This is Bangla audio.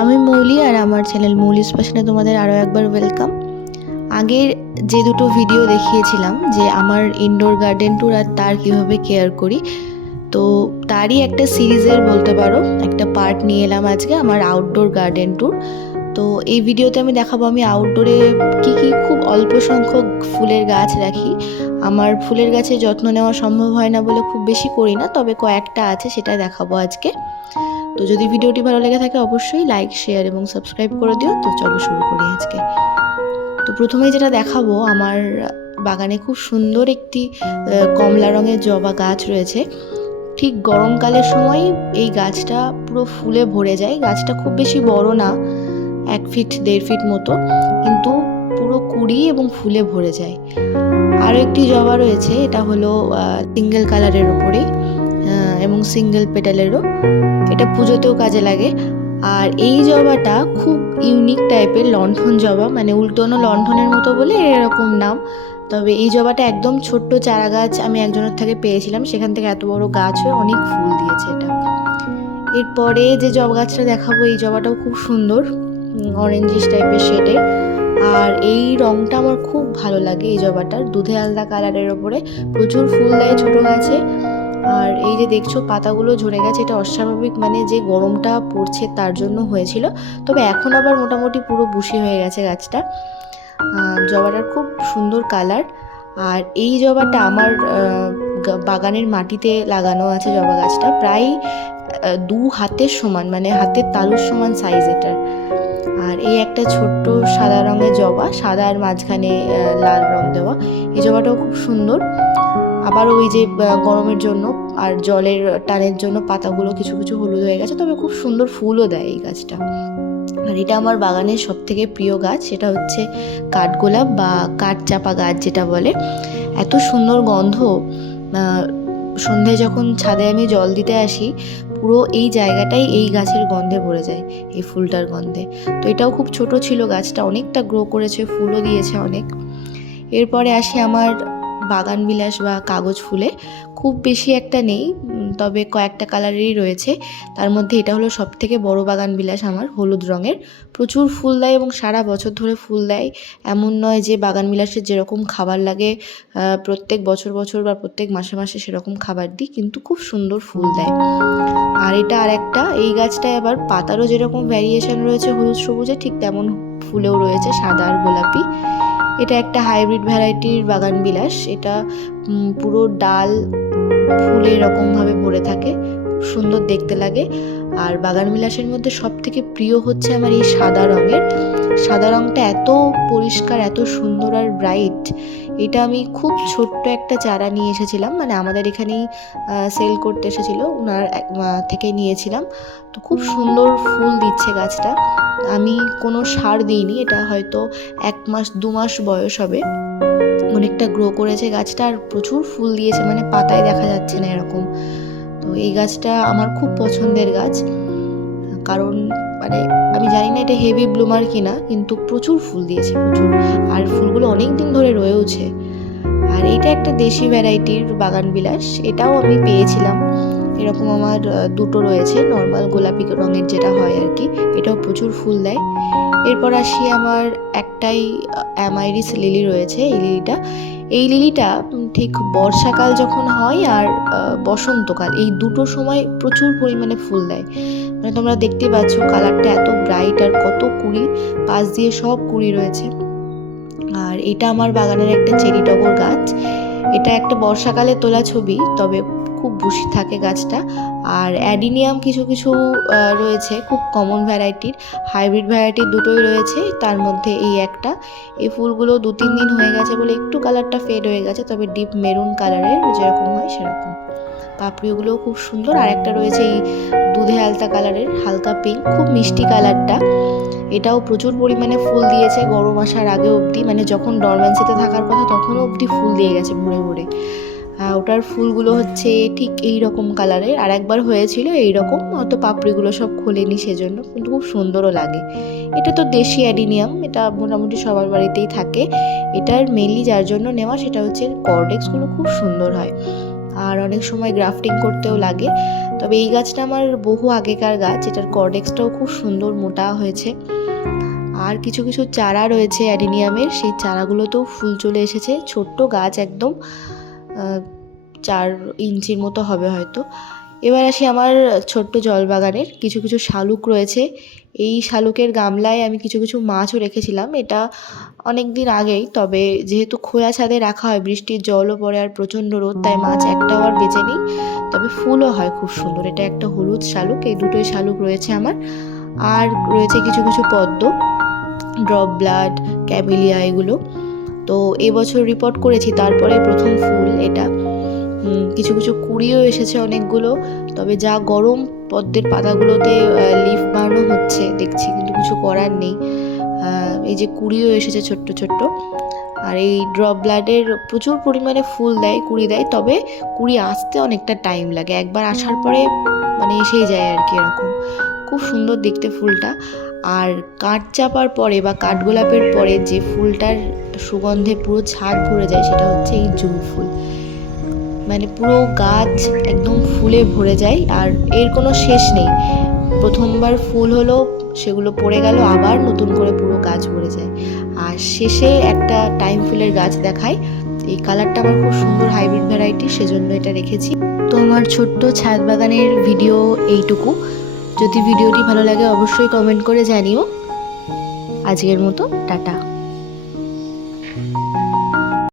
আমি মৌলি আর আমার চ্যানেল মৌলিস পাশনে তোমাদের আরও একবার ওয়েলকাম আগের যে দুটো ভিডিও দেখিয়েছিলাম যে আমার ইনডোর গার্ডেন ট্যুর আর তার কীভাবে কেয়ার করি, তো তারই একটা সিরিজের বলতে পারো, একটা পার্ট নিয়ে এলাম আজকে আমার আউটডোর গার্ডেন ট্যুর তো এই ভিডিওতে আমি দেখাবো আমি আউটডোরে কী কী খুব অল্প সংখ্যক ফুলের গাছ রাখি। আমার ফুলের গাছে যত্ন নেওয়া সম্ভব হয় না বলে খুব বেশি করি না, তবে কয়েকটা আছে সেটা দেখাবো আজকে। তো যদি ভিডিওটি ভালো লেগে থাকে, অবশ্যই লাইক শেয়ার এবং সাবস্ক্রাইব করে দিও। তো চলো শুরু করি আজকে। তো প্রথমেই যেটা দেখাবো, আমার বাগানে খুব সুন্দর একটি কমলা রঙের জবা গাছ রয়েছে। ঠিক গরমকালের সময় এই গাছটা পুরো ফুলে ভরে যায়। গাছটা খুব বেশি বড় না, এক ফিট, দেড় ফিট মতো, কিন্তু পুরো কুড়ি এবং ফুলে ভরে যায়। আরও একটি জবা রয়েছে, এটা হলো সিঙ্গেল কালারের ওপরেই সিঙ্গেল পেটালেরও এটা পুজোতেও কাজে লাগে। আর এই জবাটা খুব ইউনিক টাইপের লণ্ঠন জবা মানে উল্টোনো লণ্ঠনের মতো বলে এরকম নাম। তবে এই জবাটা একদম ছোট্ট চারা গাছ আমি একজনের থেকে পেয়েছিলাম, সেখান থেকে এত বড় গাছ হয়ে অনেক ফুল দিয়েছে এটা। এরপরে যে জবা গাছটা দেখাবো, এই জবাটাও খুব সুন্দর অরেঞ্জিস টাইপের শেডের আর এই রংটা আমার খুব ভালো লাগে এই জবাটার। দুধে আলদা কালারের ওপরে প্রচুর ফুল দেয় ছোট গাছে। আর এই যে দেখছ পাতাগুলো ঝরে গেছে, এটা অস্বাভাবিক মানে যে গরমটা পড়ছে তার জন্য হয়েছিল। তবে এখন আবার মোটামুটি পুরো বুশি হয়ে গেছে গাছটা। জবাটার খুব সুন্দর কালার আর এই জবাটা আমার বাগানের মাটিতে লাগানো আছে জবা গাছটা। প্রায় দু হাতের সমান মানে হাতের তালুর সমান সাইজ এটার। আর এই একটা ছোট্ট সাদা রঙের জবা সাদা আর মাঝখানে লাল রং দেওয়া। এই জবাটাও খুব সুন্দর। আবার ওই যে গরমের জন্য আর জলের টানের জন্য পাতাগুলো কিছু কিছু হলুদ হয়ে গেছে। তবে খুব সুন্দর ফুলও দেয় এই গাছটা। আর এটা আমার বাগানের সব থেকে প্রিয় গাছ। সেটা হচ্ছে কাঠগোলাপ বা কাঠচাপা গাছ যেটা বলে। এত সুন্দর গন্ধ সন্ধ্যায় যখন ছাদে আমি জল দিতে আসি, পুরো এই জায়গাটাই এই গাছের গন্ধে ভরে যায়, এই ফুলটার গন্ধে। তো এটাও খুব ছোট ছিল গাছটা, অনেকটা গ্রো করেছে, ফুলও দিয়েছে অনেক। এরপরে আসি আমার বাগান বিলাস বা কাগজ ফুলে খুব বেশি একটা নেই তবে কয়েকটা কালারেরই রয়েছে। তার মধ্যে এটা হলো সব থেকে বড় বাগান বিলাস আমার, হলুদ রঙের। প্রচুর ফুল দেয় এবং সারা বছর ধরে ফুল দেয়। এমন নয় যে বাগান বিলাসের যেরকম খাবার লাগে প্রত্যেক বছর বছর বা প্রত্যেক মাসে মাসে সেরকম খাবার দিই, কিন্তু খুব সুন্দর ফুল দেয়। আর এটা আর একটা এই গাছটায় আবার পাতারও যেরকম ভ্যারিয়েশন রয়েছে হলুদ সবুজে, ঠিক তেমন ফুলেও রয়েছে সাদা আর গোলাপি। এটা একটা হাইব্রিড ভ্যারাইটির বাগান বিলাস। এটা পুরো ডাল ফুলে এরকমভাবে ভরে থাকে। খুব সুন্দর দেখতে লাগে। আর বাগান বিলাসের মধ্যে সব থেকে প্রিয় হচ্ছে আমার এই সাদা রঙের। সাদা রঙটা এত পরিষ্কার, এত সুন্দর আর ব্রাইট এটা আমি খুব ছোট্ট একটা চারা নিয়ে এসেছিলাম। মানে আমাদের এখানেই সেল করতে এসেছিল ওনার থেকে নিয়েছিলাম। তো খুব সুন্দর ফুল দিচ্ছে গাছটা। আমি কোনো সার দিইনি, এটা হয়তো এক মাস, দু মাস বয়স হবে। অনেকটা গ্রো করেছে গাছটা, আর প্রচুর ফুল দিয়েছে মানে পাতায় দেখা যাচ্ছে না এরকম। তো এই গাছটা আমার খুব পছন্দের গাছ, কারণ মানে আমি জানি না এটা হেভি ব্লুমার কিনা, কিন্তু প্রচুর ফুল দিয়েছে, প্রচুর। আর ফুলগুলো অনেক দিন ধরে রয়েওছে। আর এটা একটা দেশি ভ্যারাইটির বাগান বিলাস, এটাও আমি পেয়েছিলাম। এরকম আমার দুটো রয়েছে নর্মাল গোলাপি রঙের যেটা হয় আর কি, এটাও প্রচুর ফুল দেয়। এরপর আসি আমার একটাই অ্যামাইরিস লিলি রয়েছে, এই লিলিটা এই লিলিটা ঠিক বর্ষাকাল যখন হয় আর বসন্তকাল, এই দুটো সময় প্রচুর পরিমাণে ফুল দেয়। মানে তোমরা দেখতে পাচ্ছ কালারটা এত ব্রাইট আর কত কুড়ি, পাশ দিয়ে সব কুড়ি রয়েছে। আর এটা আমার বাগানের একটা চেরি টগর গাছ। এটা একটা বর্ষাকালে তোলা ছবি, তবে খুব বুশি থাকে গাছটা। আর অ্যাডিনিয়াম কিছু কিছু রয়েছে, খুব কমন ভ্যারাইটির হাইব্রিড ভ্যারাইটির দুটোই রয়েছে, তার মধ্যে এই একটা। এই ফুলগুলো দু তিন দিন হয়ে গেছে বলে একটু কালারটা ফেড হয়ে গেছে, তবে ডিপ মেরুন কালারের যেরকম হয় সেরকম। পাপড়িগুলোও খুব সুন্দর। আর একটা রয়েছে এই দুধে আলতা কালারের হালকা পিঙ্ক খুব মিষ্টি কালারটা এটাও প্রচুর পরিমাণে ফুল দিয়েছে, গরম আসার আগে অবধি। মানে যখন ডরম্যান্সিতে থাকার কথা, তখনও অবধি ফুল দিয়ে গেছে ভরে ভরে। ওটার ফুলগুলো হচ্ছে ঠিক এই রকম কালারের। আর একবার হয়েছিল এই রকম অত পাপড়িগুলো সব খোলেনি সেজন্য, কিন্তু খুব সুন্দরও লাগে। এটা তো দেশি অ্যাডিনিয়াম, এটা মোটামুটি সবার বাড়িতেই থাকে। এটার মেনলি যার জন্য নেওয়া সেটা হচ্ছে কর্ডেক্সগুলো খুব সুন্দর হয়। আর অনেক সময় গ্রাফটিং করতেও লাগে। তবে এই গাছটা আমার বহু আগেকার গাছ, এটার কর্ডেক্সটাও খুব সুন্দর মোটা হয়েছে। আর কিছু কিছু চারা রয়েছে অ্যাডিনিয়ামের, সেই চারাগুলোতেও ফুল চলে এসেছে। ছোট্ট গাছ একদম। চার ইঞ্চির মতো হবে হয়তো। এবার আসি আমার ছোট্ট জলবাগানের কিছু কিছু শালুক রয়েছে। এই শালুকের গামলায় আমি কিছু কিছু মাছও রেখেছিলাম। এটা অনেক দিন আগেই, তবে যেহেতু খোলা ছাদে রাখা হয়, বৃষ্টির জলও পড়ে আর প্রচণ্ড রোদ, তাই মাছ একটাও আর বেঁচে নেই। তবে ফুলও হয় খুব সুন্দর। এটা একটা হলুদ শালুক, এই দুটোই শালুক রয়েছে আমার। আর রয়েছে কিছু কিছু পদ্ম, ড্রপ ব্লাড ক্যামেলিয়া এগুলো। তো এবছর রিপোর্ট করেছি, তারপরে প্রথম ফুল এটা। কিছু কিছু কুড়িও এসেছে অনেকগুলো, তবে যা গরম, পদ্মের পাতাগুলোতে লিফ বার্নও হচ্ছে, দেখছি, কিন্তু কিছু করার নেই। এই যে কুড়িও এসেছে ছোট্ট ছোট্ট। আর এই ড্রপ ব্লাডের প্রচুর পরিমাণে ফুল দেয়, কুড়ি দেয়, তবে কুড়ি আসতে অনেকটা টাইম লাগে। একবার আসার পরে মানে এসেই যায় আর কি এরকম। খুব সুন্দর দেখতে ফুলটা। আর কাঠ চাপার পরে বা কাঠগোলাপের পরে যে ফুলটার সুগন্ধে পুরো ছাদ ভরে যায়, সেটা হচ্ছে এই জুঁই ফুল। মানে পুরো গাছ একদম ফুলে ভরে যায়, আর এর কোনো শেষ নেই। প্রথমবার ফুল হলো, সেগুলো পড়ে গেল, আবার নতুন করে পুরো গাছ ভরে যায়। আর শেষে একটা টাইম ফুলের গাছ দেখায় এই কালারটা আমার খুব সুন্দর হাইব্রিড ভ্যারাইটি, সেজন্য এটা রেখেছি। তো আমার ছোট্ট ছাদ বাগানের ভিডিও এইটুকু। যদি ভিডিওটি ভালো লাগে, অবশ্যই কমেন্ট করে জানিও। আজকের মতো, টাটা।